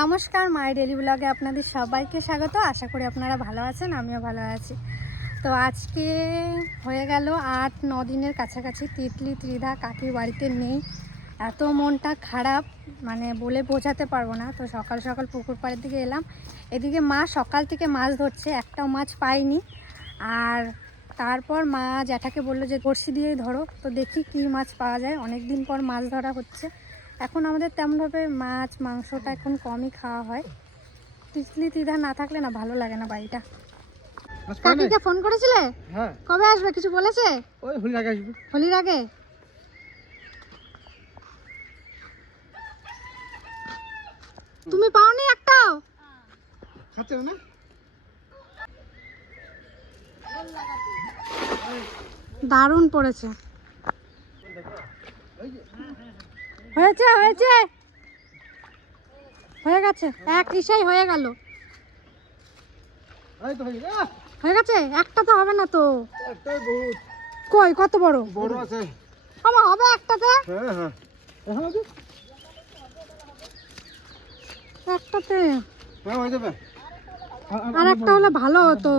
নমস্কার, মাই ডেলি ব্লগে আপনাদের সবাইকে স্বাগত। আশা করি আপনারা ভালো আছেন, আমিও ভালো আছি। তো আজকে হয়ে গেল 8-9 দিনের কাছাকাছি তিতলি ত্রিধা কাকির বাড়িতে নেই। এত মনটা খারাপ, মানে বলে বোঝাতে পারবো না। তো সকাল সকাল পুকুর পাড়ের দিকে এলাম। এদিকে মা সকাল থেকে মাছ ধরছে, একটাও মাছ পাইনি। আর তারপর মা জ্যাঠাকে বললো যে বড়শি দিয়েই ধরো। তো দেখি কী মাছ পাওয়া যায়, অনেক দিন পর মাছ ধরা হচ্ছে। এখন আমাদের তেমনভাবে মাছ মাংসটা এখন কমই খাওয়া হয়। তিতলি ত্রিধা না থাকলে না ভালো লাগে না বাড়িটা। কাকিকে ফোন করেছিলে? হ্যাঁ। কবে আসবে কিছু বলেছে? ওই হোলির আগে আসবে। হোলির আগে? তুমি পাওনি একটাও? খাচ্ছে না? দারুণ পড়েছে। হয়েছে হয়েছে হয়ে গেছে, এক ইসাই হয়ে গেল। এই তো হয়ে গেছে, একটা তো হবে না তো। একটাই বহুত। কই কত বড়? বড় আছে। আমার হবে একটাতে? হ্যাঁ হ্যাঁ। এখন আছে? একটাতে হ্যাঁ হয়ে যাবে। আর একটা হলে ভালো হতো।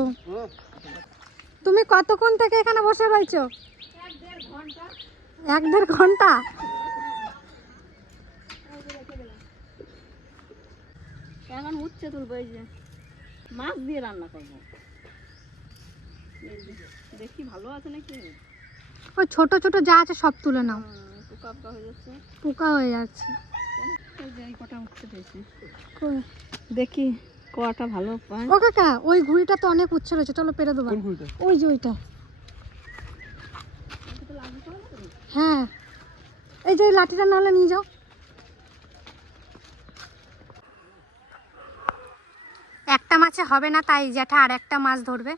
তুমি কতক্ষণ থেকে এখানে বসে রয়েছো? 1-1.5 ঘন্টা। এখন উচ্ছে তুলবো, এই যে মাছ দিয়ে রান্না করবো। দেখি ভালো আছে নাকি। ওই ছোট ছোট যা আছে সব তুলে নাও। পোকা পোকা হয়ে যাচ্ছে। পোকা হয়ে যাচ্ছে। এই যে এই কটা উচ্ছে পেয়েছি, কই? দেখি কটা ভালো পায়। ও কাকা, ওই ঘুড়িটা তো অনেক উচ্ছে রয়েছে, চলো পেরে দেবো। কোন ঘুড়িটা? ওই যে ওইটা। হ্যাঁ, এই যে লাঠিটা নাহলে নিয়ে যাও। একটা মাছে হবে না, তাই জ্যাঠা আর একটা মাছ ধরবে।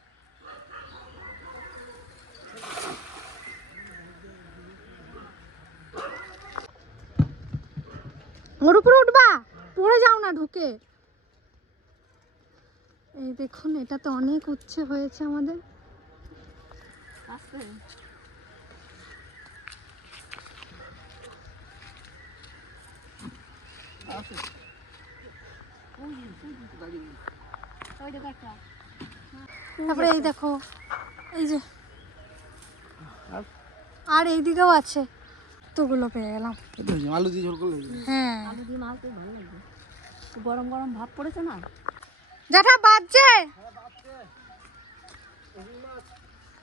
ওর উপরে উঠবা, পড়ে যাও না ঢুকে। এই দেখুন, এটা তো অনেক উচ্ছে হয়েছে আমাদের। তারপরে এই দেখো, এই যে আর এই দিকেও আছে, তোগুলো পেয়ে গেলাম। আলু দিয়ে ঝোল করলে? হ্যাঁ, আলু দিয়ে মাছ দিয়ে ভালো লাগবে। গরম গরম ভাত পড়েছে না। জ্যাঠা বাজছে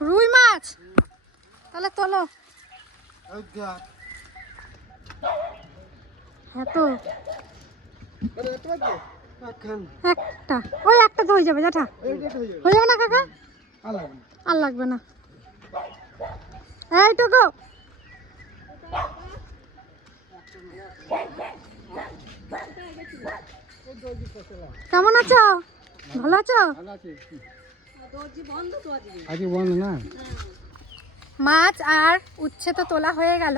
রুই মাছ, তাহলে তোলো। হ্যাঁ তো একটা, ওই একটা তো হয়ে যাবে জ্যাঠা। হয়ে যাবে না কাকা? আর লাগবে না। এইটুকু কেমন আছো? ভালো আছো? আজকে বন্ধ না। মাছ আর উচ্ছে তো তোলা হয়ে গেল।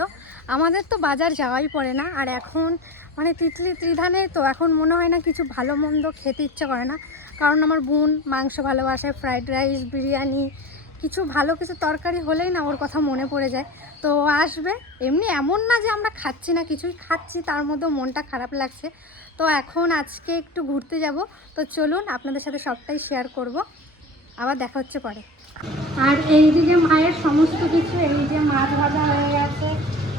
আমাদের তো বাজার যাওয়াই পড়ে না। আর এখন মানে তিতলি ত্রিধা নেই, তো এখন মনে হয় না কিছু ভালো মন্দ খেতে ইচ্ছে করে না। কারণ আমার বোন মাংস ভালোবাসে, ফ্রাইড রাইস, বিরিয়ানি, কিছু ভালো কিছু তরকারি হলেই না ওর কথা মনে পড়ে যায়। তো ও আসবে। এমনি এমন না যে আমরা খাচ্ছি না, কিছুই খাচ্ছি, তার মধ্যেও মনটা খারাপ লাগছে। তো এখন আজকে একটু ঘুরতে যাব। তো চলুন আপনাদের সাথে সবটাই শেয়ার করব। আবার দেখা হচ্ছে পরে। আর এইদিকে মায়ের সমস্ত কিছু, এই যে মাছ ভাজা হয়ে গেছে,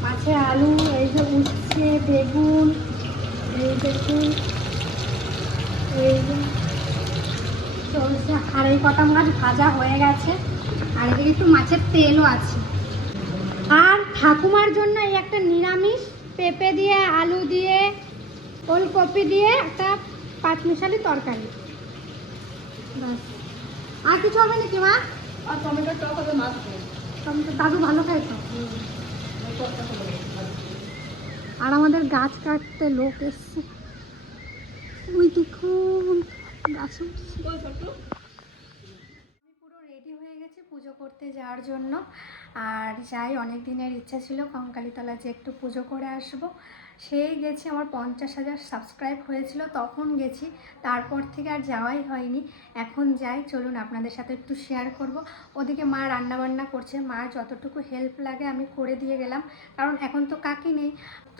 মাছের আলু, এই যে উচ্ছে, বেগুন, এই দেখুন, এই যে চলছে। আর এই কটা মাছ ভাজা হয়ে গেছে, আর এদিকে একটু মাছের তেলও আছে। আর ঠাকুমার জন্য এই একটা নিরামিষ পেঁপে দিয়ে, আলু দিয়ে, ওলকপি দিয়ে একটা পাঁচমিশালি তরকারি। ব্যাস, আর কিছু হবে নাকি মা? আর টমেটোর টক হবে, মাছ দিয়ে। টমেটো দাদু ভালো খায় তো। আর আমাদের গাছ কাটতে লোক এসছে, ওই দেখুন গাছ উঠছে। পুরো রেডি হয়ে গেছে পুজো করতে যাওয়ার জন্য। আর যাই, অনেক দিনের ইচ্ছা ছিল কঙ্কালীতলা যে একটু পুজো করে আসব। সেই গেছি, আমার 50,000 সাবস্ক্রাইব হয়েছিল তখন গেছি, তারপর থেকে আর যাওয়াই হয়নি। এখন যাই, চলুন আপনাদের সাথে একটু শেয়ার করব। ওদিকে মা রান্নাবান্না করছে, মার যতটুকু হেল্প লাগে আমি করে দিয়ে গেলাম, কারণ এখন তো কাকি নেই,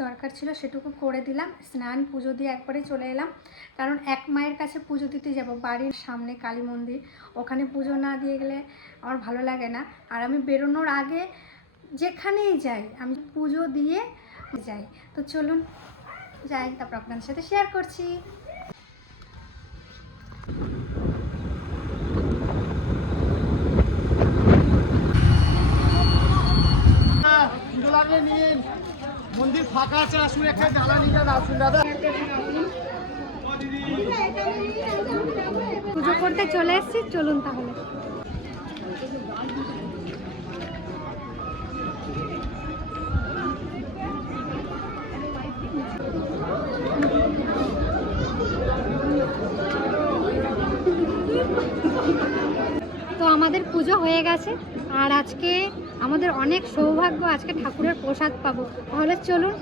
দরকার ছিল সেটুকু করে দিলাম। স্নান পুজো দিয়ে একবারে চলে এলাম, কারণ এক মায়ের কাছে পুজো দিতে যাব, বাড়ির সামনে কালী মন্দির, ওখানে পুজো না দিয়ে গেলে আমার ভালো লাগে না। আর আমি বেরোনোর আগে যেখানেই যাই আমি পুজো দিয়ে যাই। তো চলুন যাই, তারপর আপনাদের সাথে শেয়ার করছি। মন্দির ফাঁকা আছে, আসুন একটা জ্বালানি দেন, আসুন দাদা। পুজো করতে চলে এসেছি, চলুন তাহলে। তো আমাদের পুজো হয়ে গেছে, আর আজকে আমাদের অনেক সৌভাগ্য, আজকে ঠাকুরের প্রসাদ পাবো। তাহলে চলুন।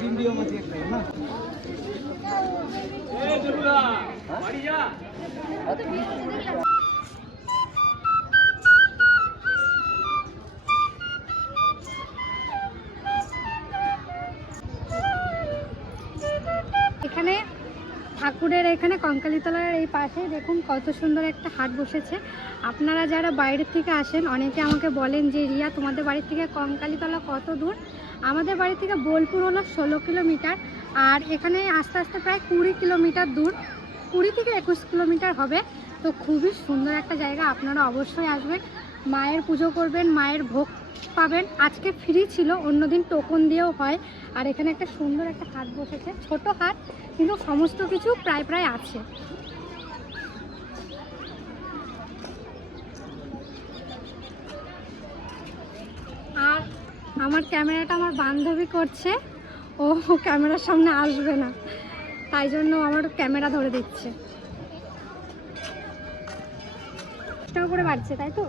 ডিম দিও মাঝে একটা না। এখানে ঠাকুরের এখানে কঙ্কালীতলার এই পাশে দেখুন কত সুন্দর একটা হাট বসেছে। আপনারা যারা বাইরের থেকে আসেন অনেকে আমাকে বলেন যে রিয়া তোমাদের বাড়ি থেকে কঙ্কালীতলা কত দূর? আমাদের বাড়ি থেকে বোলপুর হলো 16 কিলোমিটার, আর এখানে আস্তে আস্তে প্রায় 20 কিলোমিটার দূর, 20 থেকে 21 কিলোমিটার হবে। তো খুবই সুন্দর একটা জায়গা, আপনারা অবশ্যই আসবেন, মায়ের পুজো করবেন, মায়ের ভোগ পাবেন। আজকে ফ্রি ছিল, অন্যদিন টোকন দিয়েও হয়। আর এখানে একটা সুন্দর একটা হাট বসেছে, ছোট হাট কিন্তু সমস্ত কিছু প্রায় প্রায় আছে। আর আমার ক্যামেরাটা আমার বান্ধবী করছে, ও ক্যামেরার সামনে আসবে না, তাই জন্য আমার ক্যামেরা ধরে দিচ্ছে। 10 টাকা করে বাড়ছে, তাই তো?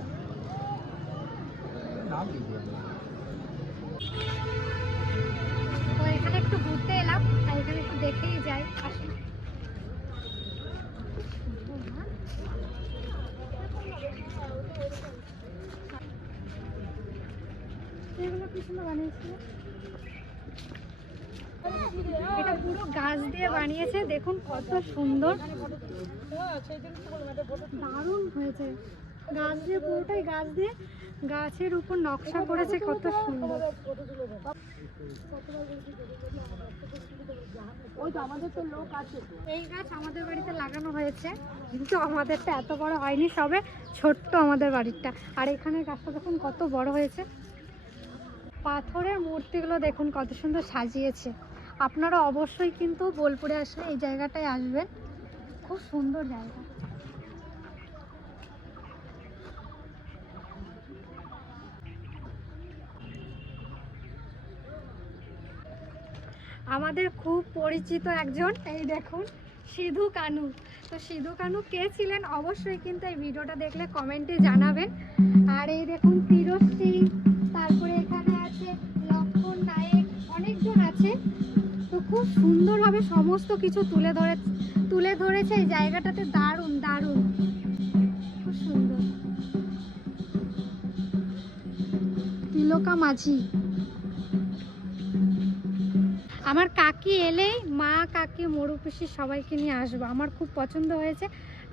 তো এখানে একটু ঘুরতে এলাম, আর এখানে একটু দেখেই যাই। আসুন। এগুলো কি সুন্দর বানিয়েছিল, এটা পুরো গাছ দিয়ে বানিয়েছে, দেখুন কত সুন্দর, দারুণ হয়েছে। গাছ দিয়ে, পুরোটাই গাছ দিয়ে, গাছের উপর নকশা করেছে, কত সুন্দর। এই গাছ আমাদের বাড়িতে লাগানো হয়েছে, কিন্তু আমাদেরটা এত বড় হয়নি, সবে ছোট্ট আমাদের বাড়িটা। আর এখানে গাছটা দেখুন কত বড় হয়েছে। পাথরের মূর্তিগুলো দেখুন কত সুন্দর সাজিয়েছে। আপনারা অবশ্যই কিন্তু বোলপুরে আসলে এই জায়গাটায় আসবেন, খুব সুন্দর জায়গা। আমাদের খুব পরিচিত একজন, এই দেখুন সিধু কানু। তো সিধু কানু কে ছিলেন অবশ্যই কিন্তু এই ভিডিওটা দেখলে কমেন্টে জানাবেন। আর এই দেখুন তিরশ্রী, তারপরে এখানে আছে লক্ষণ নায়ক, অনেকজন আছে। তো খুব সুন্দরভাবে সমস্ত কিছু তুলে ধরেছে এই জায়গাটাতে, দারুণ দারুণ, খুব সুন্দর। তিলকা মাঝি, আমার কাকি এলেই মা কাকি মরু পিসি সবাইকে নিয়ে আসবো, আমার খুব পছন্দ হয়েছে।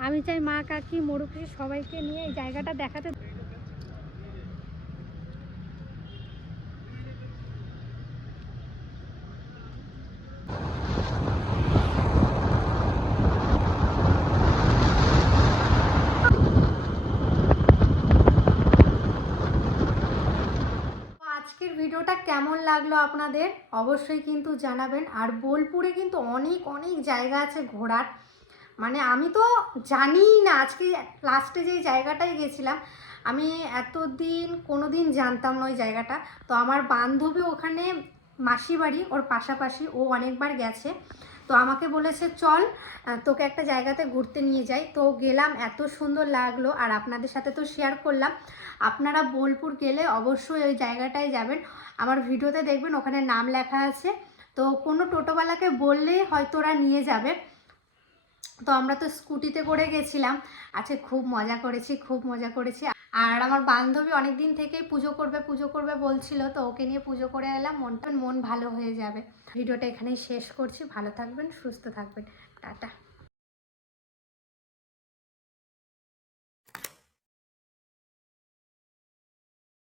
আমি চাই মা কাকি মুরুব্বি সবাইকে নিয়ে এই জায়গাটা দেখাতে। আজকের ভিডিওটা কেমন লাগলো আপনাদের অবশ্যই কিন্তু জানাবেন। আর বোলপুরে কিন্তু অনেক অনেক জায়গা আছে ঘোরার, মানে আমি তো জানিই না। আজকে লাস্টে যেই জায়গাটায় গেছিলাম আমি এতদিন কোনো দিন জানতাম না ওই জায়গাটা। তো আমার বান্ধবী ওখানে মাসি বাড়ি ওর পাশাপাশি, ও অনেকবার গেছে, তো আমাকে বলেছে চল তোকে একটা জায়গাতে ঘুরতে নিয়ে যাই। তো গেলাম, এত সুন্দর লাগলো আর আপনাদের সাথে তো শেয়ার করলাম। আপনারা বোলপুর গেলে অবশ্যই ওই জায়গাটায় যাবেন, আমার ভিডিওতে দেখবেন ওখানে নাম লেখা আছে। তো কোনো টোটোওয়ালাকে বললেই হয়তো ওরা নিয়ে যাবে। তো আমরা তো স্কুটিতে করে গেছিলাম, আজকে খুব মজা করেছি, খুব মজা করেছি। আর আমার বান্ধবী অনেক দিন থেকেই পুজো করবে বলছিল, তো ওকে নিয়ে পুজো করে এলাম, মন ভালো হয়ে যাবে। ভিডিওটা এখানেই শেষ করছি, ভালো থাকবেন, সুস্থ থাকবেন, টাটা।